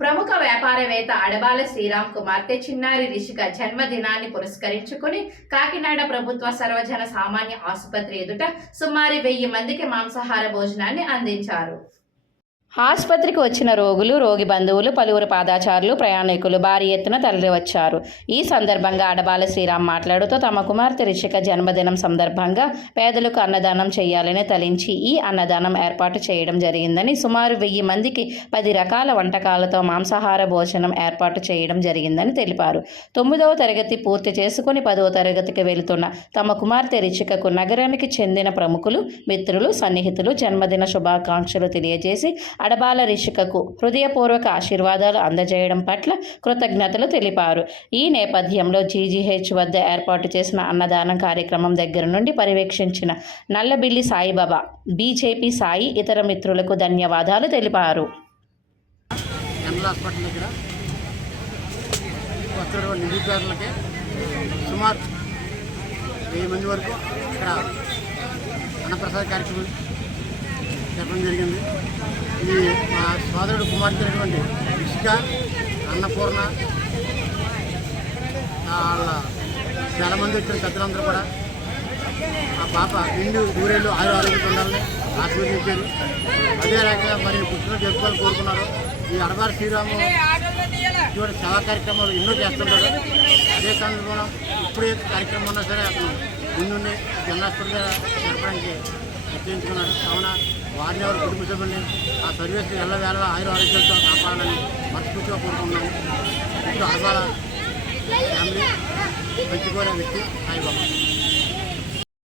ప్రముఖ వ్యాపారవేత్త అడబాల శ్రీరామ్ కుమార్తె చిన్నారి రిషిక జన్మదినాన్ని పురస్కరించుకుని కాకినాడ ప్రభుత్వ సర్వజన సామాన్య ఆసుపత్రి ఎదుట సుమారు వెయ్యి మందికి మాంసాహార భోజనాన్ని అందించారు. ఆసుపత్రికి వచ్చిన రోగులు రోగి బంధువులు పలువురు పాదాచారులు ప్రయాణికులు భారీ ఎత్తున తరలివచ్చారు. ఈ సందర్భంగా అడబాల శ్రీరామ్ మాట్లాడుతూ తమ కుమార్తె రిషిక జన్మదినం సందర్భంగా పేదలకు అన్నదానం చేయాలని తలించి ఈ అన్నదానం ఏర్పాటు చేయడం జరిగిందని సుమారు వెయ్యి మందికి పది రకాల వంటకాలతో మాంసాహార భోజనం ఏర్పాటు చేయడం జరిగిందని తెలిపారు. తొమ్మిదవ తరగతి పూర్తి చేసుకుని పదవ తరగతికి వెళుతున్న తమ కుమార్తె రిచికకు నగరానికి చెందిన ప్రముఖులు మిత్రులు సన్నిహితులు జన్మదిన శుభాకాంక్షలు తెలియజేసి అడబాల రిషికకు హృదయపూర్వక ఆశీర్వాదాలు అందజేయడం పట్ల కృతజ్ఞతలు తెలిపారు. ఈ నేపథ్యంలో జీజీహెచ్ వద్ద ఏర్పాటు చేసిన అన్నదానం కార్యక్రమం దగ్గర నుండి పర్యవేక్షించిన నల్లబిల్లి సాయిబాబా బీజేపీ సాయి ఇతర మిత్రులకు ధన్యవాదాలు తెలిపారు. సుమారు వెయ్యి మంది వరకు ఇక్కడ అన్నప్రసాద కార్యక్రమం చెప్పడం జరిగింది. ఇది మా సోదరుడు కుమార్తె అయినటువంటి ఇసుక అన్నపూర్ణ. వాళ్ళ చాలామంది వచ్చిన పెద్దలందరూ కూడా. ఆ పాప నిండు ఊరేళ్ళు ఆరు ఆరోగ్యం ఉండాలని ఆశీర్వదించారు. అదే రకంగా మరి పుట్టిన జరుపుకోవాలని కోరుకున్నారు. ఈ అడవారి శ్రీరాము ఇటువంటి సేవా కార్యక్రమాలు ఎన్నో చేస్తుంటారు అదే సందర్భంలో ఇప్పుడే కార్యక్రమం ఉన్నా సరే అతను ముందుండి జన్మాష్టమి జరపడానికి నిశ్చయించుకున్నారు కావున వారిని ఎవరు కుటుంబ సభ్యుల్ని ఆ సర్వీస్ని ఎల్లవేళ ఆయుర ఆరోగ్యాలతో కాపాడాలని మనస్ఫూర్తిగా కోరుకున్నాము ఇప్పుడు ఆసాల ఫ్యామిలీ పెంచుకోలే వ్యక్తి సాయిబాబా.